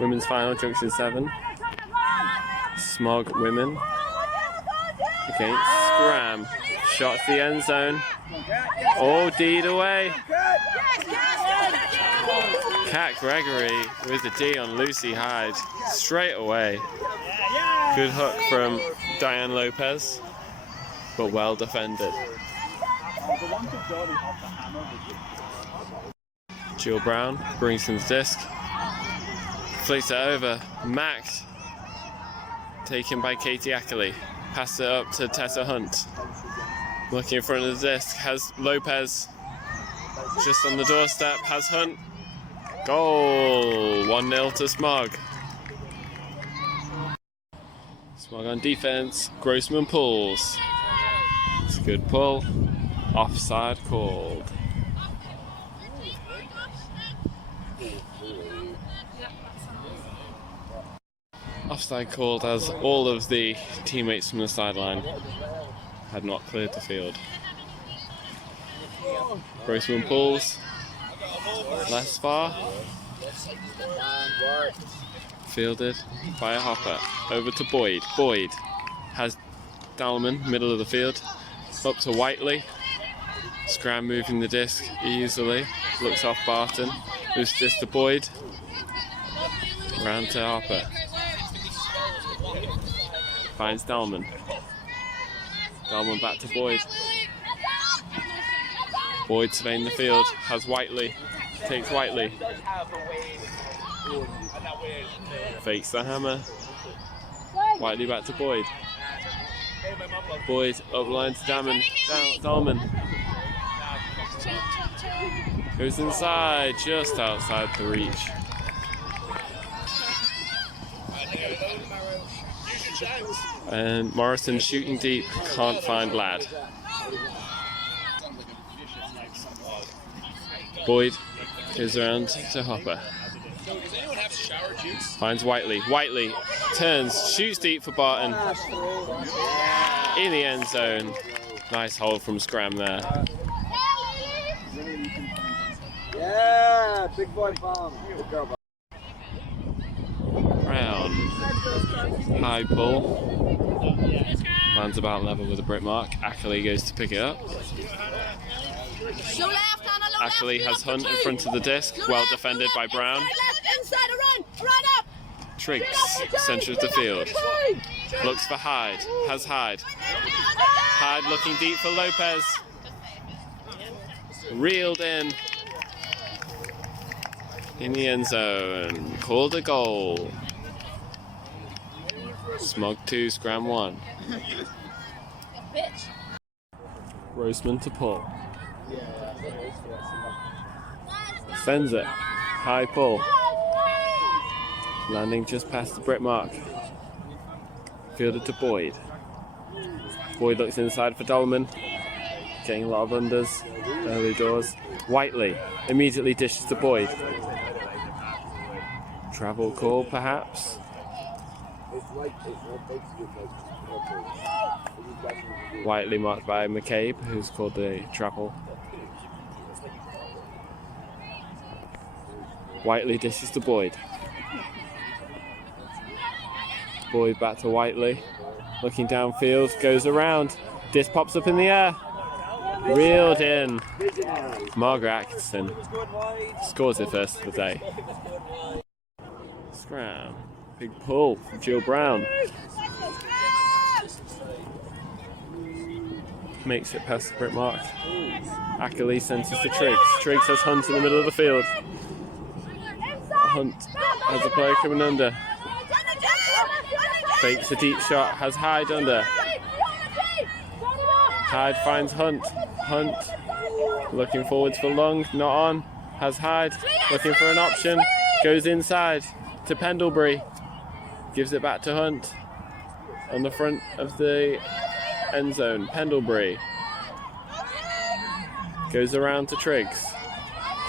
Women's final, Junction 7. SMOG women against SCRAM. Shot to the end zone. Oh, D'd away. Kat Gregory with the D on Lucy Hyde. Straight away. Good hook from Diane Lopez, but well defended. Jill Brown brings in the disc. Flicks it over. Max. Taken by Katie Ackley. Pass it up to Tessa Hunt. Looking in front of the disc. Has Lopez just on the doorstep. Has Hunt. Goal! 1-0 to SMOG. SMOG on defense. Grossman pulls. It's a good pull. Offside called. Offside called as all of the teammates from the sideline had not cleared the field. Grossman pulls. Less far. Fielded by a hopper. Over to Boyd. Boyd has Dalman, middle of the field. Up to Whiteley. SCRAM moving the disc easily. Looks off Barton. Moves disc to Boyd. Round to Harper. Finds Dalman. Dalman back to Boyd. Boyd surveying the field. Has Whiteley. Takes Whiteley. Fakes the hammer. Whiteley back to Boyd. Boyd up line to Dalman. Goes inside, just outside the reach. And Morrison shooting deep, can't find Ladd. Boyd goes around to Hopper. Finds Whiteley. Whiteley turns, shoots deep for Barton. In the end zone. Nice hold from SCRAM there. Yeah, big boy bomb. Good girl, Brown. High pull. Lands about level with a brick mark. Ackley goes to pick it up. Ackley has Hunt in front of the disc. Well defended by Brown. Triggs, centre of the field. Looks for Hyde. Has Hyde. Hyde looking deep for Lopez. Reeled in the end zone. Called a goal. SMOG 2, SCRAM 1. Grossman to pull. Sends it. High pull. Landing just past the brick mark. Fielded to Boyd. Boyd looks inside for Dolman. Getting a lot of unders. Early doors. Whiteley immediately dishes to Boyd. Travel call perhaps. Whiteley marked by McCabe, who's called the travel. Whiteley dishes to Boyd. Boyd back to Whiteley. Looking downfield, goes around. Disc pops up in the air. Reeled in. Margaret Atkinson scores her first of the day. SCRAM. Big pull from Jill Brown. Makes it past the brick mark. Ackley sends us to Triggs. Triggs has Hunt in the middle of the field. Hunt has a player coming under. Fakes a deep shot, has Hyde under. Hyde finds Hunt. Hunt looking forwards for Long, not on. Has Hyde looking for an option. Goes inside to Pendlebury. Gives it back to Hunt. On the front of the end zone, Pendlebury. Goes around to Triggs.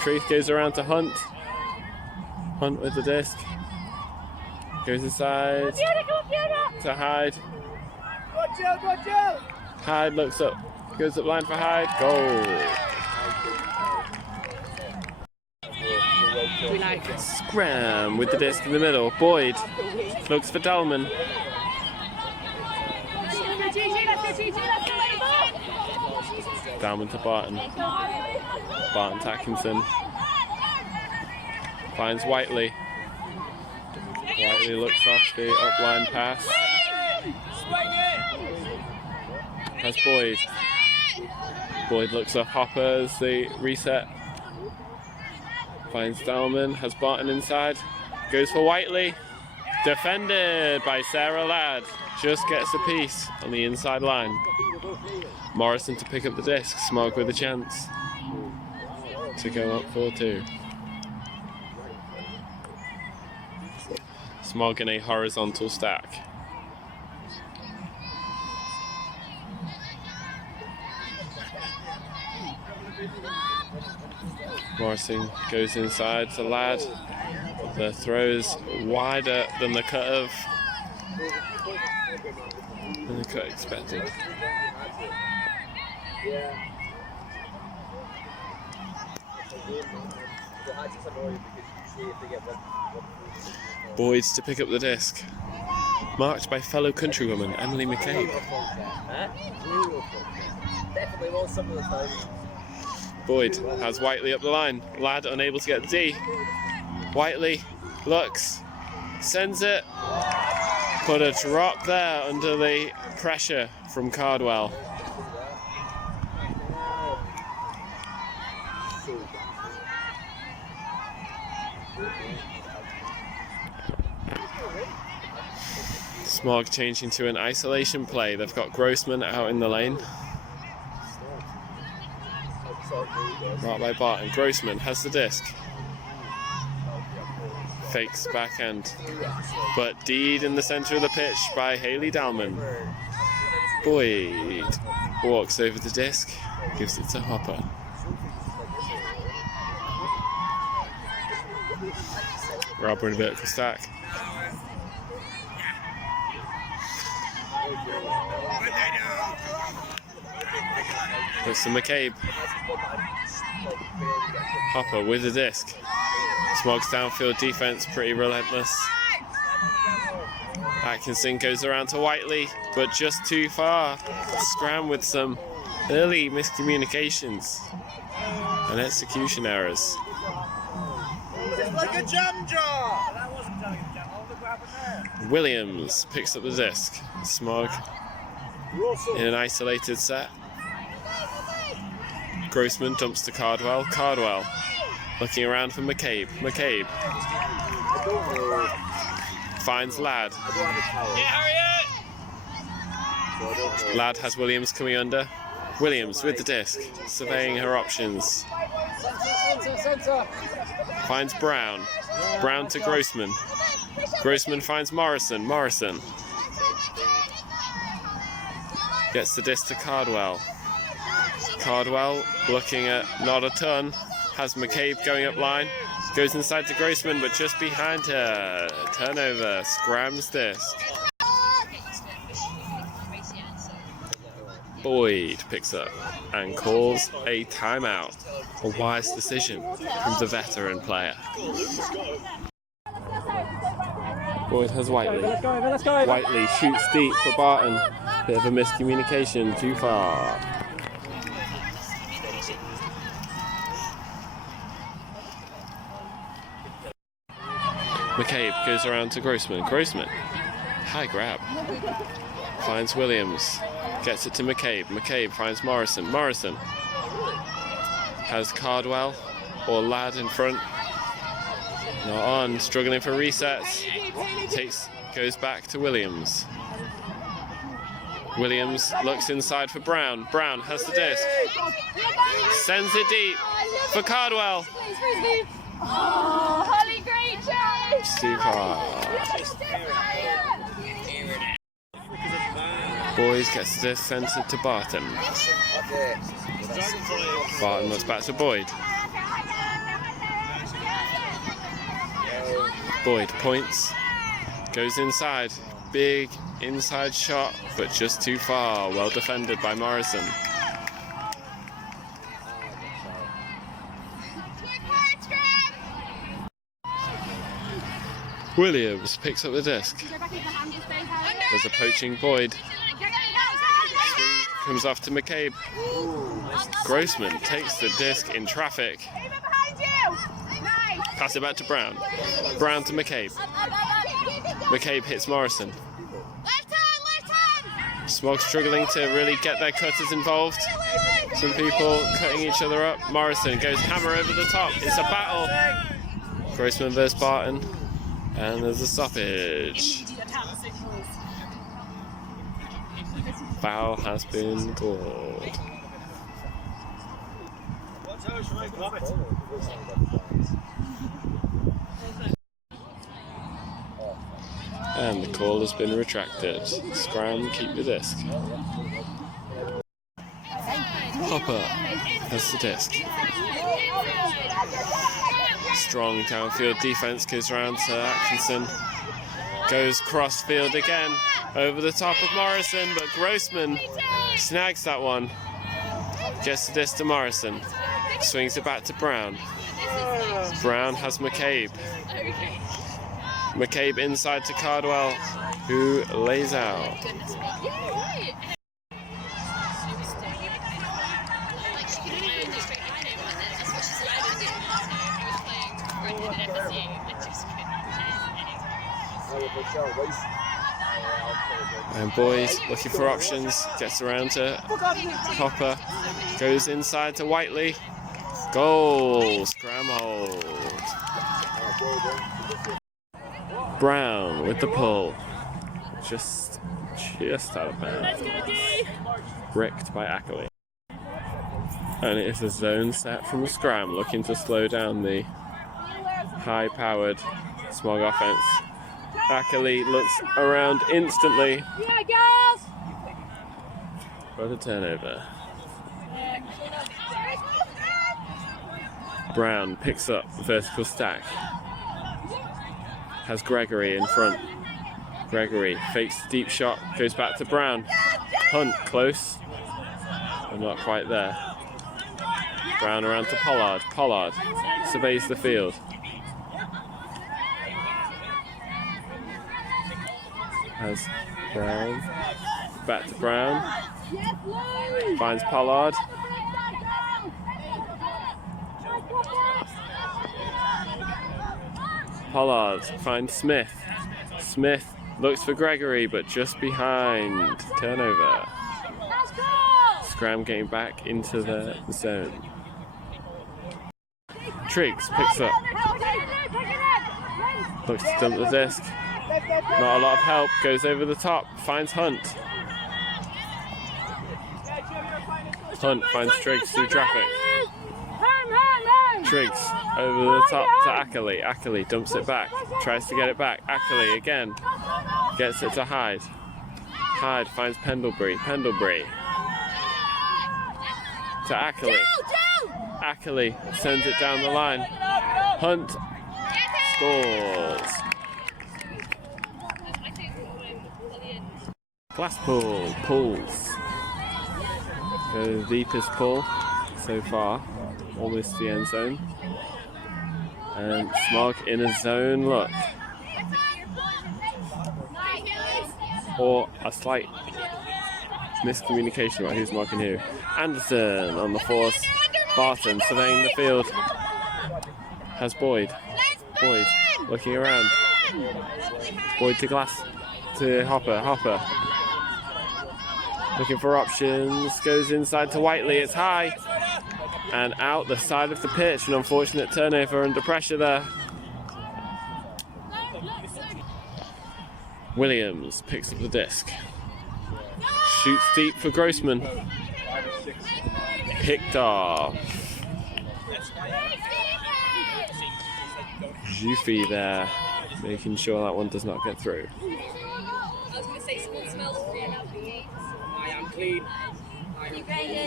Triggs goes around to Hunt. Hunt with the disc. Goes inside to Hyde. Hyde looks up. Goes up line for Hyde. Goal. we like. Scram with the disc in the middle. Boyd looks for Dalman. Dalman to Barton. Barton to Atkinson. Finds Whiteley. Whiteley looks off the upline pass. Has Boyd. Boyd looks off Hopper as they reset. Finds Dalman, has Barton inside. Goes for Whiteley. Defended by Sarah Ladd. Just gets a piece on the inside line. Morrison to pick up the disc. SMOG with a chance to go up 4-2. SMOG in a horizontal stack. Morrison goes inside to Ladd. The throw is wider than the cut expected. Boyd's to pick up the disc. Marked by fellow countrywoman Emily McCabe. Boyd has Whiteley up the line. Ladd unable to get D. Whiteley looks, sends it, but a drop there under the pressure from Cardwell. SMOG changing to an isolation play. They've got Grossman out in the lane. Right by Barton. Grossman has the disc. Fakes backhand. But Deed in the centre of the pitch by Hayley Dalman. Boyd walks over the disc. Gives it to Hopper. Robber in a vertical stack. Looks to McCabe. Hopper with the disc. SMOG's downfield defense pretty relentless. Atkinson goes around to Whiteley, but just too far. SCRAM with some early miscommunications and execution errors. Like a jam jar! Williams picks up the disc. SMOG in an isolated set. Grossman dumps to Cardwell. Cardwell looking around for McCabe. McCabe finds Ladd. Ladd has Williams coming under. Williams with the disc, surveying her options. Finds Brown. Brown to Grossman. Grossman finds Morrison. Morrison gets the disc to Cardwell. Cardwell looking at not a ton. Has McCabe going up line. Goes inside to Grossman, but just behind her. Turnover. SCRAM's disc. Boyd picks up and calls a timeout. A wise decision from the veteran player. Boyd has Whiteley. Whiteley shoots deep for Barton. Bit of a miscommunication, too far. McCabe goes around to Grossman. Grossman, high grab. Finds Williams. Gets it to McCabe. McCabe finds Morrison. Morrison has Cardwell or Ladd in front. Not on. Struggling for resets. Goes back to Williams. Williams looks inside for Brown. Brown has the disc. Sends it deep for Cardwell. Oh, Holly, great job! Too far. Boys gets the disc centred to Barton. Barton looks back to Boyd. Boyd points, goes inside. Big inside shot, but just too far. Well defended by Morrison. Williams picks up the disc. There's a poaching Boyd. Swing comes off to McCabe. Grossman takes the disc in traffic. Pass it back to Brown. Brown to McCabe. McCabe hits Morrison. SMOG struggling to really get their cutters involved. Some people cutting each other up. Morrison goes hammer over the top. It's a battle. Grossman versus Barton. And there's a stoppage. Foul has been called. And the call has been retracted. SCRAM, keep the disc. Hopper has the disc. Strong downfield defense goes around to Atkinson. Goes cross field again. Over the top of Morrison, but Grossman snags that one. Gets the disc to Morrison. Swings it back to Brown. Brown has McCabe. McCabe inside to Cardwell, who lays out. And Boyd looking for options, gets around to Hopper, goes inside to Whiteley. Goal! SCRAM hold. Brown with the pull. Just out of bounds. Bricked by Ackley. And it is a zone set from SCRAM, looking to slow down the high-powered SMOG offense. Ackley looks around instantly. For the turnover. Brown picks up vertical stack. Has Gregory in front. Gregory fakes the deep shot, goes back to Brown. Hunt close, but not quite there. Brown around to Pollard. Pollard surveys the field. Has Brown. Back to Brown. Finds Pollard. Pollard finds Smith. Smith looks for Gregory, but just behind. Turnover. SCRAM getting back into the zone. Triggs picks up. Looks to dump the disc. Not a lot of help. Goes over the top. Finds Hunt. Hunt finds Triggs through traffic. Triggs over the top to Ackley. Ackley dumps it back. Tries to get it back. Ackley again. Gets it to Hyde. Hyde finds Pendlebury. Pendlebury to Ackley. Ackley sends it down the line. Hunt scores. Glasspool pulls. The deepest pull so far. Almost the end zone. And SMOG in a zone look. Or a slight miscommunication about who's marking who. Anderson on the force. Barton surveying the field. Has Boyd. Boyd looking around. Boyd to Glass. To Hopper. Hopper. Looking for options. Goes inside to Whiteley. It's high. And out the side of the pitch. An unfortunate turnover under pressure there. Williams picks up the disc. Shoots deep for Grossman. Picked off. Juffy there, making sure that one does not get through.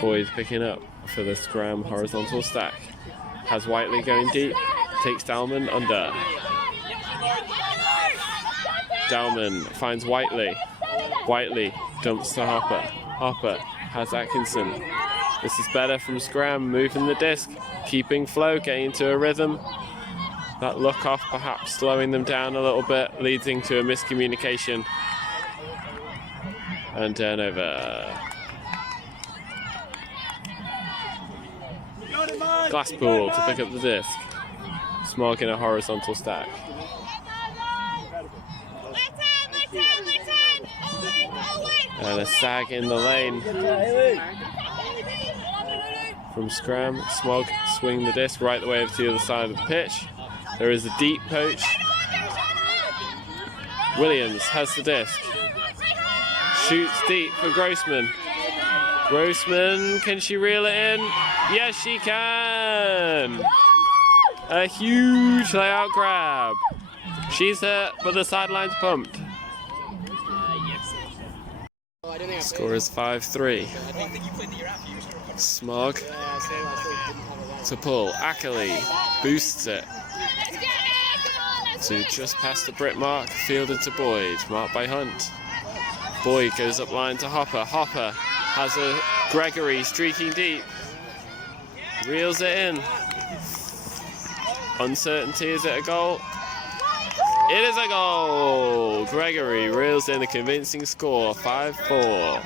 Boyd picking up for the SCRAM horizontal stack. Has Whiteley going deep. Takes Dalman under. Dalman finds Whiteley. Whiteley dumps to Hopper. Hopper has Atkinson. This is better from SCRAM, moving the disc, keeping flow, getting into a rhythm. That look off perhaps slowing them down a little bit, leading to a miscommunication. And turnover. Glasspool to pick up the disc. SMOG in a horizontal stack. And a sag in the lane from SCRAM. SMOG swing the disc right the way over to the other side of the pitch. There is a deep poach. Williams has the disc. Shoots deep for Grossman. Grossman, can she reel it in? Yes, she can! A huge layout grab. She's hurt, but the sideline's pumped. Score is 5-3. SMOG to pull. Ackley boosts it to just past the Brit mark, fielded to Boyd, marked by Hunt. Boyd goes up line to Hopper. Hopper has a Gregory streaking deep. Reels it in. Uncertainty, is it a goal? It is a goal! Gregory reels in a convincing score, 5-4.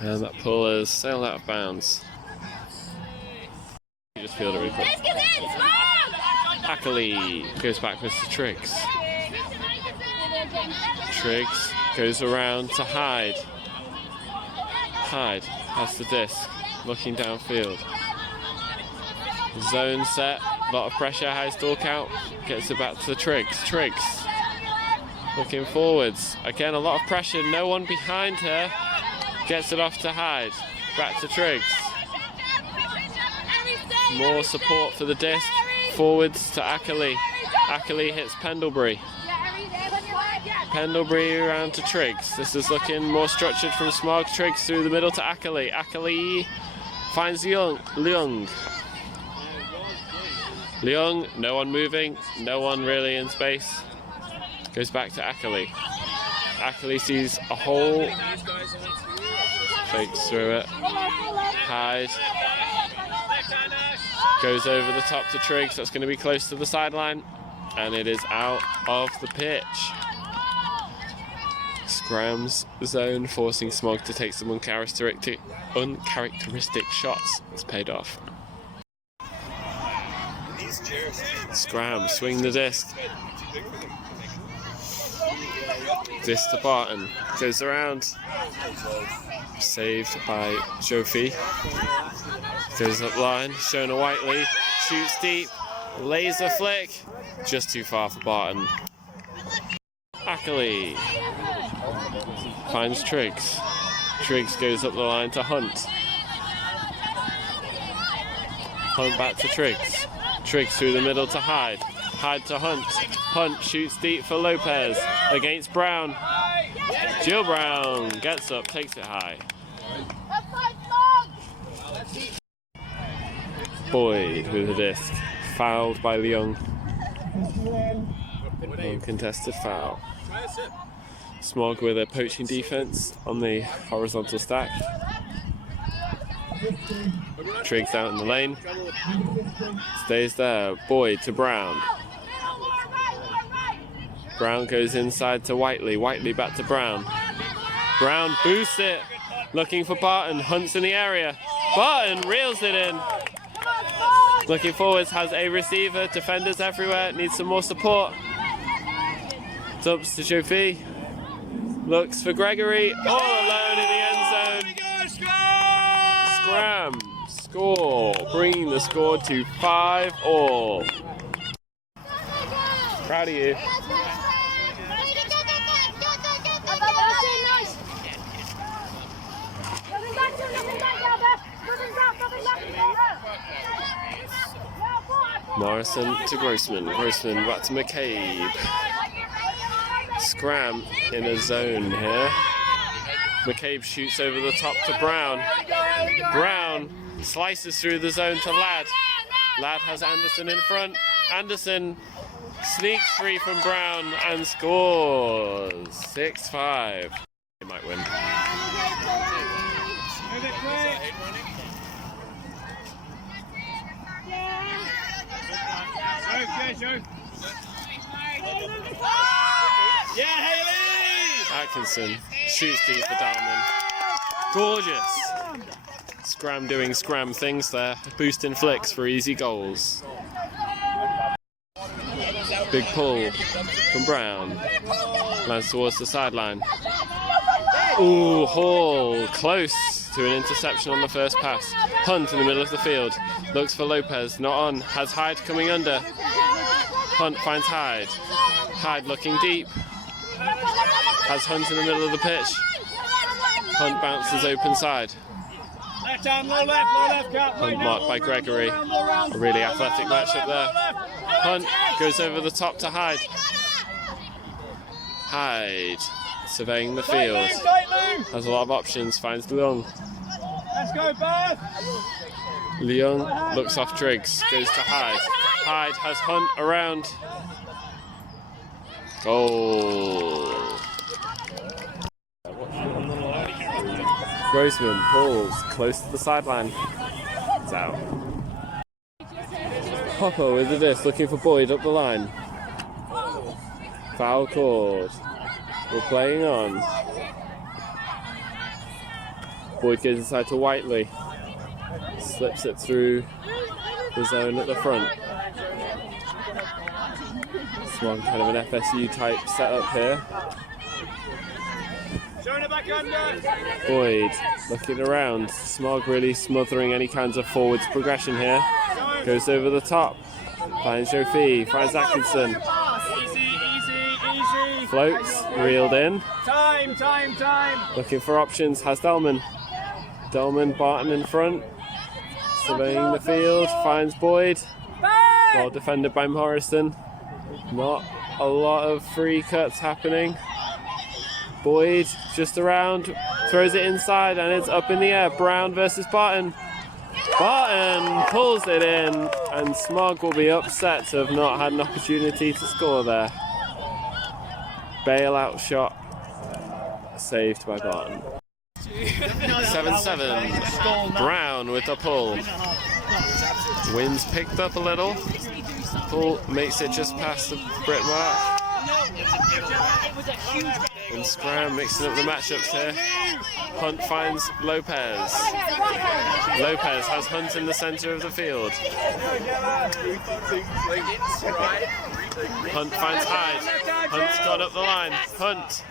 And that pull has sailed out of bounds. You just feel it really quick. Ackley goes backwards to Triggs. Triggs goes around to Hyde. Hyde has the disc, looking downfield. Zone set, a lot of pressure, high stall count, gets it back to Triggs. Triggs looking forwards, again a lot of pressure, no one behind her, gets it off to Hyde, back to Triggs. More support for the disc, forwards to Ackley. Ackley hits Pendlebury. Pendlebury around to Triggs. This is looking more structured from SMOG. Triggs through the middle to Ackley. Ackley finds Leung. Leung, no one moving, no one really in space. Goes back to Ackley. Ackley sees a hole. Fakes through it. Hyde. Goes over the top to Triggs. That's going to be close to the sideline. And it is out of the pitch. SCRAM's zone, forcing SMOG to take some uncharacteristic shots. It's paid off. SCRAM, swing the disc. Disc to Barton. Goes around. Saved by Jofi. Goes up line. Shona Whiteley. Shoots deep. Laser flick. Just too far for Barton. Ackley finds Triggs. Triggs goes up the line to Hunt. Hunt back to Triggs. Triggs through the middle to Hyde. Hyde to Hunt. Hunt shoots deep for Lopez against Brown. Jill Brown gets up, takes it high. Boyd with the disc. Fouled by Leung. Uncontested foul. SMOG with a poaching defense on the horizontal stack. Triggs out in the lane. Stays there. Boyd to Brown. Brown goes inside to Whiteley. Whiteley back to Brown. Brown boosts it. Looking for Barton. Hunt's in the area. Barton reels it in. Looking forwards, has a receiver. Defenders everywhere. Needs some more support. Dubs to Jofi. Looks for Gregory. All alone in the end zone. SCRAM score, bringing the score to 5-all. Proud of you. Morrison to Grossman. Grossman back to McCabe. SCRAM in a zone here. McCabe shoots over the top to Brown. Brown slices through the zone to Ladd. Ladd has Anderson in front. Anderson sneaks free from Brown and scores. 6-5. They might win. Yeah, Haley! Atkinson shoots deep for Dalman. Gorgeous! Scram doing Scram things there, boosting flicks for easy goals. Big pull from Brown. Lands towards the sideline. Ooh, Hall close to an interception on the first pass. Hunt in the middle of the field. Looks for Lopez, not on. Has Hyde coming under. Hunt finds Hyde. Hyde looking deep. Has Hunt in the middle of the pitch. Hunt bounces open side. Left arm, low left, Cap. Hunt marked by Gregory. A really athletic matchup there. Hunt goes over the top to Hyde. Hyde surveying the field. Has a lot of options, finds Leung. Let's go, Beth! Leung looks off Triggs, goes to Hyde. Hyde has Hunt around. Goal. Grossman pulls close to the sideline. It's out. Hopper with the disc, looking for Boyd up the line. Foul called. We're playing on. Boyd goes inside to Whiteley. Slips it through the zone at the front. SMOG kind of an FSU type setup here. Boyd looking around. SMOG really smothering any kinds of forwards progression here. Goes over the top. Finds Jofi. Finds Atkinson. Easy. Floats. Reeled in. Time. Looking for options. Has Delman. Barton in front. Surveying the field. Finds Boyd. Well defended by Morrison. Not a lot of free cuts happening. Boyd just around, throws it inside, and it's up in the air. Brown versus Barton. Barton pulls it in, and SMOG will be upset to have not had an opportunity to score there. Bailout shot saved by Barton. 7-7. Brown with the pull. Wind's picked up a little. Pull makes it just past the Brit mark. And SCRAM mixing up the matchups here. Hunt finds Lopez. Lopez has Hunt in the centre of the field. Hunt finds Hyde. Hunt's got up the line. Hunt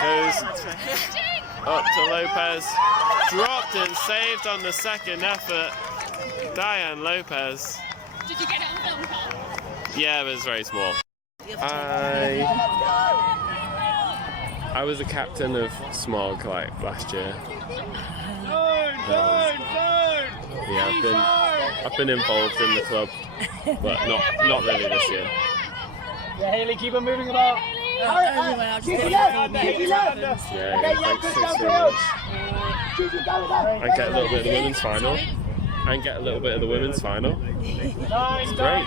goes up to Lopez. Dropped and saved on the second effort. Diane Lopez. Did you get it on film, Carl? Yeah, but it's very small. I was a captain of SMOG like last year. Yeah, I've been involved in the club, but not really this year. Yeah, Haley, keep on moving about. Yeah, thanks very much. I get a little bit of the women's final. And get a little bit of the women's final. It's great.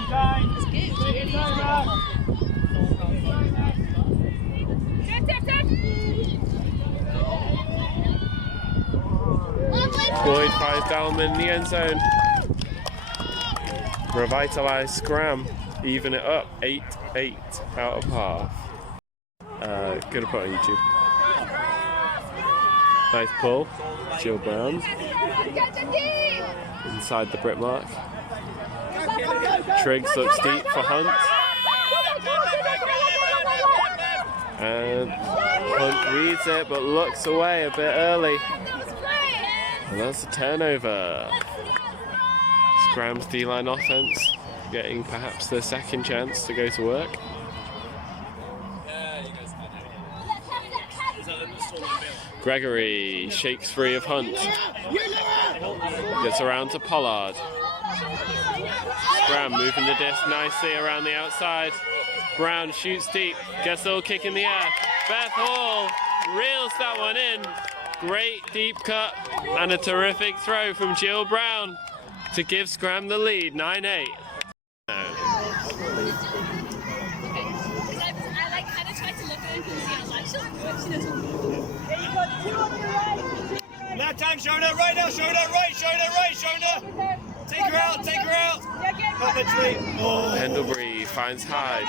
Boyd finds Dalman in the end zone. Revitalised SCRAM, even it up 8-8 out of half. Gonna put it on YouTube. Nice pull, Jill Brown. Inside the Brit mark. Triggs looks deep for Hunt. And Hunt reads it but looks away a bit early. And that's a turnover. SCRAM's D-line offense getting perhaps their second chance to go to work. Gregory shakes free of Hunt. Gets around to Pollard. SCRAM moving the disc nicely around the outside. Brown shoots deep, gets a little kick in the air. Beth Hall reels that one in. Great deep cut and a terrific throw from Jill Brown to give SCRAM the lead, 9-8. Left hand shoulder, right now shoulder, right shoulder, right shoulder. Take her out, take her out. Not literally. Oh. Pendlebury finds Hyde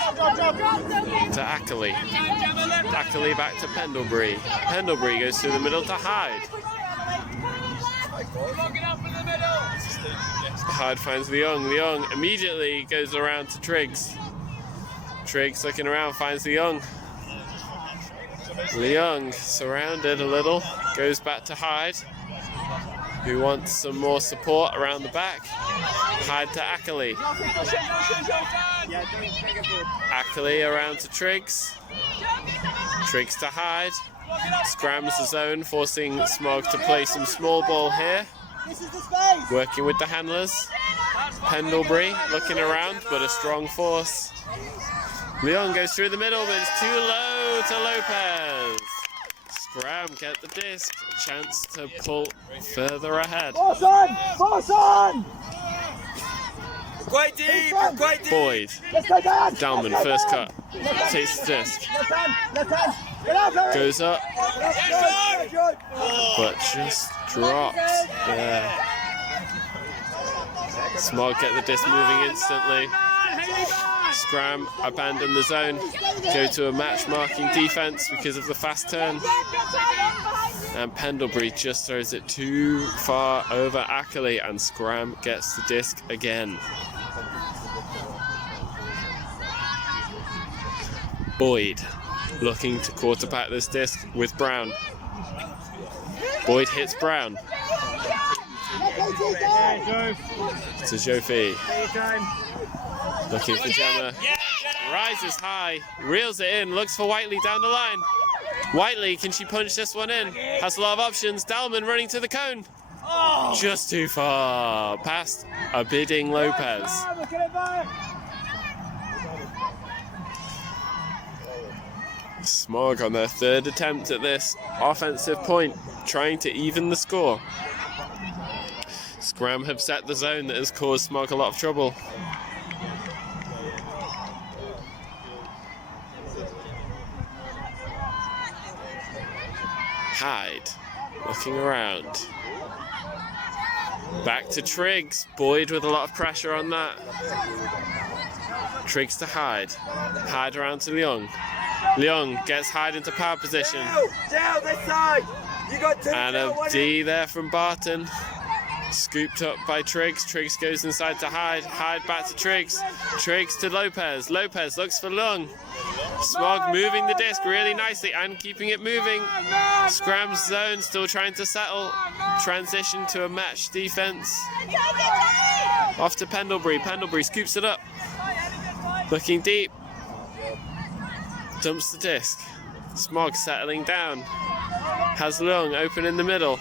to Ackley. Ackley back to Pendlebury. Pendlebury goes through the middle to Hyde. Hyde finds Leung. Leung immediately goes around to Triggs. Triggs looking around, finds Leung. Leung surrounded a little, goes back to Hyde, who wants some more support around the back. Hyde to Ackley. Ackley around to Triggs. Triggs to Hyde. Scrams the zone, forcing SMOG to play some small ball here. Working with the handlers. Pendlebury looking around, but a strong force. Leon goes through the middle, but it's too low to Lopez. Scram get the disc, chance to pull further ahead. Force on! Force on! Quite deep, quite deep. Boyd, Let's go down! Dalman, first cut, takes the disc, Left hand! Left hand! Get out, Larry! goes up, Good, good. but just drops there. SMOG get the disc moving instantly. Scram abandon the zone, go to a match marking defense because of the fast turn. And Pendlebury just throws it too far over Ackley, and Scram gets the disc again. Boyd looking to quarterback this disc with Brown. Boyd hits Brown. To Jofi. Looking for Gemma. Rises high, reels it in, looks for Whiteley down the line. Whiteley, can she punch this one in? Has a lot of options. Dalman running to the cone. Just too far. Past a bidding Lopez. SMOG on their third attempt at this offensive point, trying to even the score. Scram have set the zone that has caused SMOG a lot of trouble. Hyde, looking around. Back to Triggs. Boyd with a lot of pressure on that. Triggs to Hyde. Hyde around to Leung. Leung gets Hyde into power position. Down this side! You got two. And a D there from Barton. Scooped up by Triggs. Triggs goes inside to Hyde. Hyde back to Triggs. Triggs to Lopez. Lopez looks for Leung. SMOG moving the disc really nicely and keeping it moving. Scram's zone still trying to settle. Transition to a match defense. Off to Pendlebury. Pendlebury scoops it up. Looking deep. Dumps the disc. SMOG settling down. Has Leung open in the middle.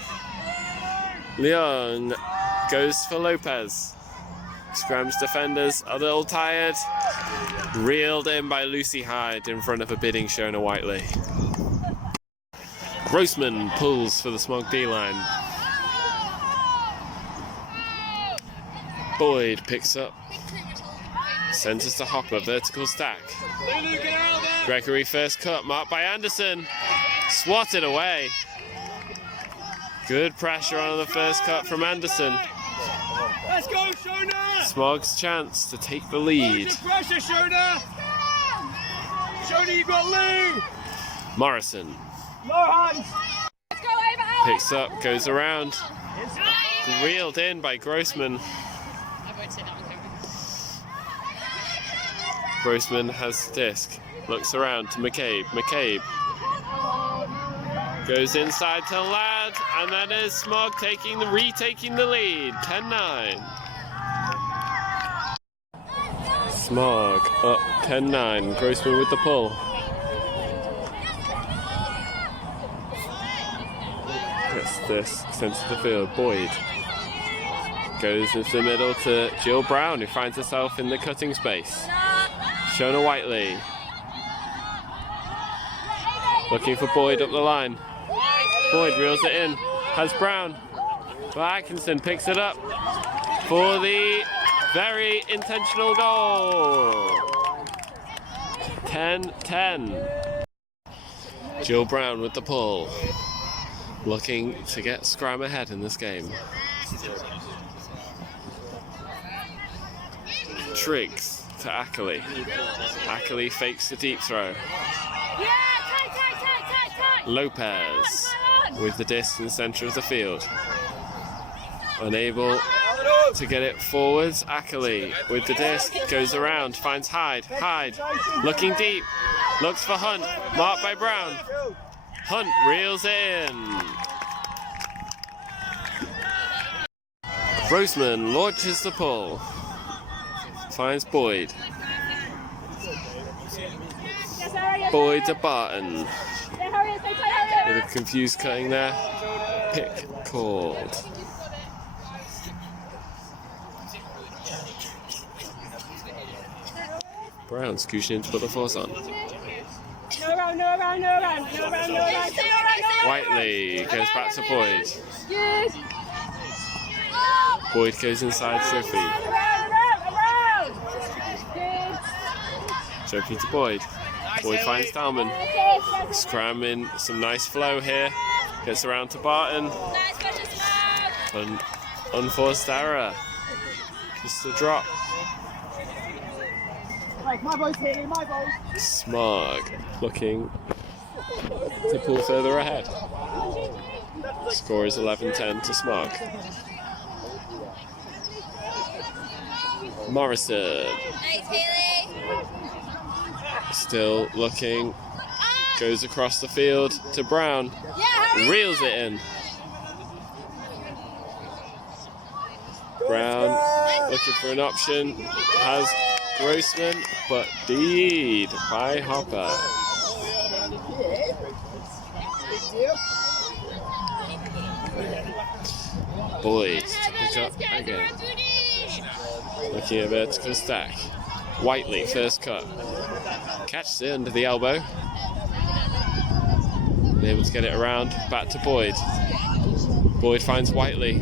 Leung goes for Lopez. Scram's defenders a little tired. Reeled in by Lucy Hyde in front of a bidding Shona Whiteley. Grossman pulls for the SMOG D-line. Boyd picks up. Centers to Hopper, vertical stack. Gregory first cut, marked by Anderson. Swatted away. Good pressure on the first cut from Anderson. Let's go, Shona! SMOG's chance to take the lead. Pressure, Shona! Shona, you got Lou! Morrison No hands! picks up, goes around. Reeled in by Grossman. I won't say that on camera. Grossman has the disc. Looks around to McCabe. McCabe goes inside to Ladd, and that is SMOG retaking the lead. 10-9. SMOG up 10-9. Grossman with the pull. Gets this centre of the field. Boyd goes into the middle to Jill Brown, who finds herself in the cutting space. Shona Whiteley looking for Boyd up the line. Boyd reels it in. Has Brown. But Atkinson picks it up for the very intentional goal. 10-10. Jill Brown with the pull. Looking to get Scram ahead in this game. Triggs to Ackley. Ackley fakes the deep throw. Lopez with the disc in the centre of the field. Unable to get it forwards. Ackley with the disc, goes around, finds Hyde. Hyde looking deep, looks for Hunt, marked by Brown. Hunt reels it in. Grossman launches the pull, finds Boyd. Boyd to Barton. Bit of confused cutting there. Pick called. Brown scooching in to put the force on. Whiteley goes back to Boyd. Boyd goes inside Trophy. Trophy to Boyd. Boyd finds Dalman. SCRAM in some nice flow here. Gets around to Barton. Unforced error. Just a drop. SMOG looking to pull further ahead. Score is 11-10 to SMOG. Morrison. Still looking. Goes across the field to Brown. Reels it in. Brown looking for an option. Has Grossman, but deed by Hopper. Boyd to pick up again. Looking at vertical stack. Whiteley, first cut. Catches it under the elbow. Able to get it around. Back to Boyd. Boyd finds Whiteley.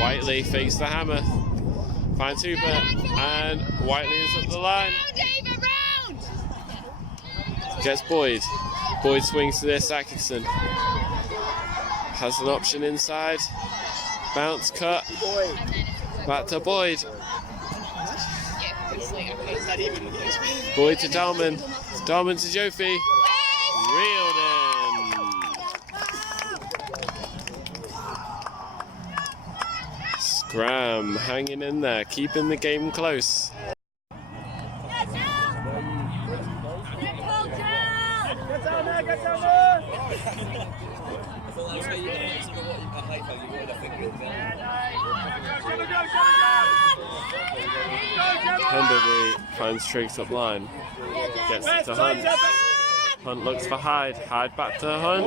Whiteley fakes the hammer. Finds Hooper. And Whiteley is up the line. Gets Boyd. Boyd swings to this. Atkinson has an option inside. Bounce cut. Back to Boyd. Boyd to Dalman. Dalman to Jofi. Reeled in. SCRAM hanging in there, keeping the game close. Pendlebury finds Triggs up line. Gets it to Hunt. Hunt looks for Hyde. Hyde back to Hunt.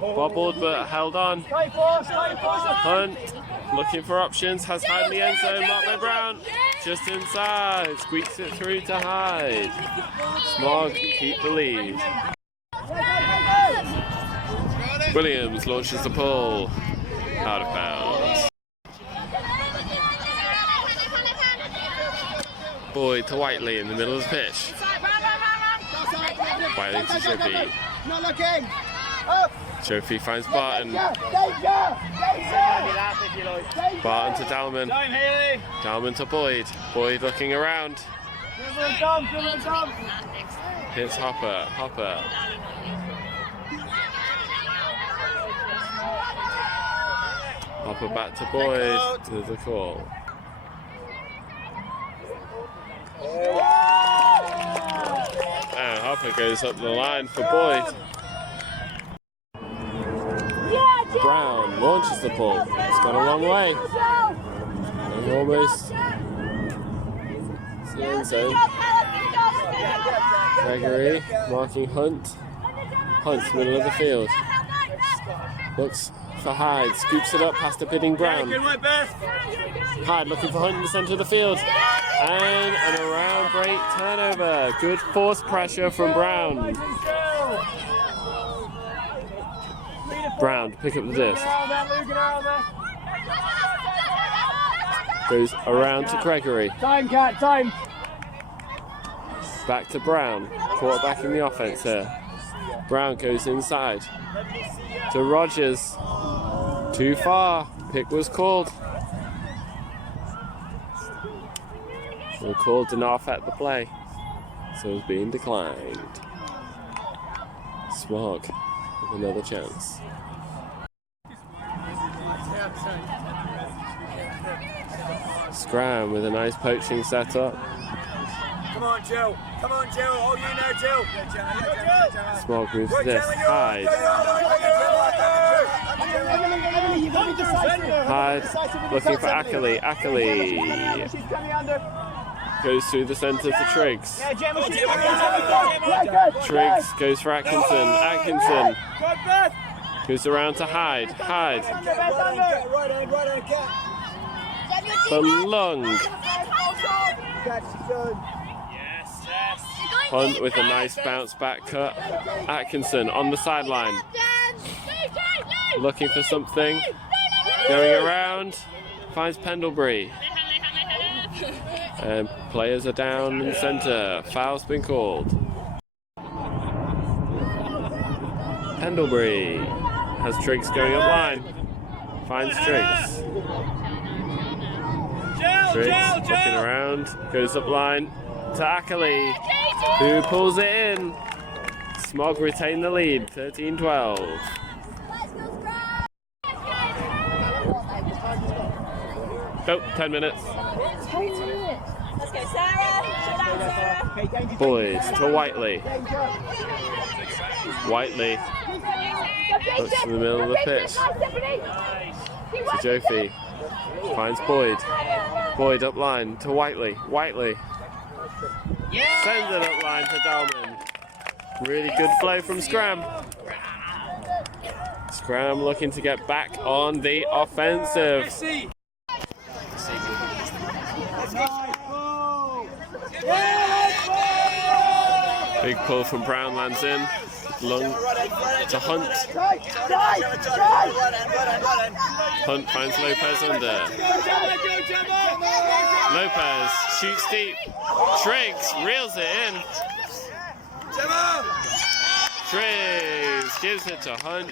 Bobbled but held on. Hunt looking for options. Has Hyde in the end zone. Marked by Brown. Just inside. Squeaks it through to Hyde. SMOG keep the lead. Williams launches the pull. Out of bounds. Boyd to Whiteley in the middle of the pitch. Whiteley to Jofi. Jofi finds Barton. Barton to Dalman. Dalman to Boyd. Boyd looking around. Hits Hopper. Hopper. Hopper back to Boyd. To the call. And Hopper goes up the line for Boyd. Brown launches the pull. It's gone a long way. And almost the end zone. Gregory marking Hunt. Hunt, middle of the field. Looks for Hyde. Scoops it up past the bidding Brown. Hyde looking for Hunt in the centre of the field. And an around break turnover. Good force pressure from Brown. Brown to pick up the disc. Goes around to Gregory. Time, Cat, time. Back to Brown. Quarterback in the offense here. Brown goes inside. To Rogers. Too far. Pick was called. The call did not affect the play, so it's being declined. SMOG with another chance. SCRAM with a nice poaching setup. Come on, Jill. Come on, Jill. Oh, you know, Jill. SMOG moves to this. Hyde. Hyde looking for Ackley. Ackley goes through the centre to Triggs. Triggs goes for Atkinson. Atkinson goes around to Hyde. Hyde. The lung. Hunt with a nice bounce back cut. Atkinson on the sideline. Looking for something. Going around. Finds Pendlebury. And players are down in the centre. Foul's been called. Pendlebury has Triggs going up line. Finds Triggs. Triggs looking around. Goes up line to Ackley, who pulls it in. SMOG retain the lead, 13-12. Oh, 10 minutes. Let's go, Sarah. Sit down, Sarah. Boys to Whiteley. Whiteley looks in the middle of the pitch. To Jofi. Finds Boyd. Boyd up line to Whiteley. Whiteley sends it up line to Dalman. Really good flow from SCRAM. SCRAM looking to get back on the offensive. Big pull from Brown, lands in. Lung to Hunt. Hunt finds Lopez under. Lopez shoots deep. Triggs reels it in. Triggs gives it to Hunt.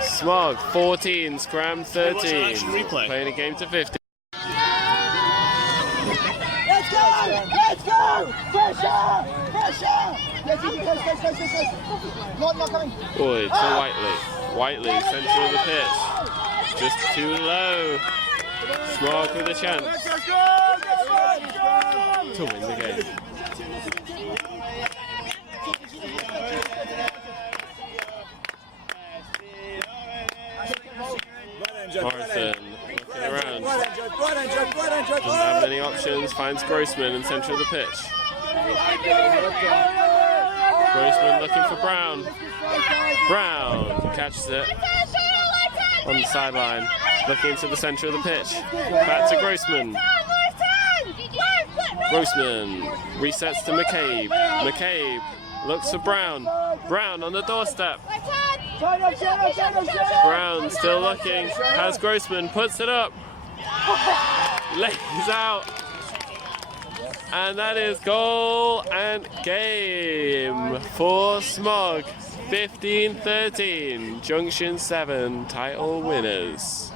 SMOG 14, SCRAM 13. Playing a game to 50. Let's go! Let's go! Pressure! Pressure! Not coming. Boyd to Whiteley. Whiteley, centre of the pitch. Just too low. SMOG with a chance to win the game. Morrison looking around. Doesn't have many options. Finds Grossman in centre of the pitch. Grossman looking for Brown. Brown catches it on the sideline. Looking into the centre of the pitch. Back to Grossman. Grossman resets to McCabe. McCabe looks for Brown. Brown on the doorstep. Brown still looking. Has Grossman. Puts it up. Lays out. And that is goal and game for SMOG. 15-13. Junction 7 title winners.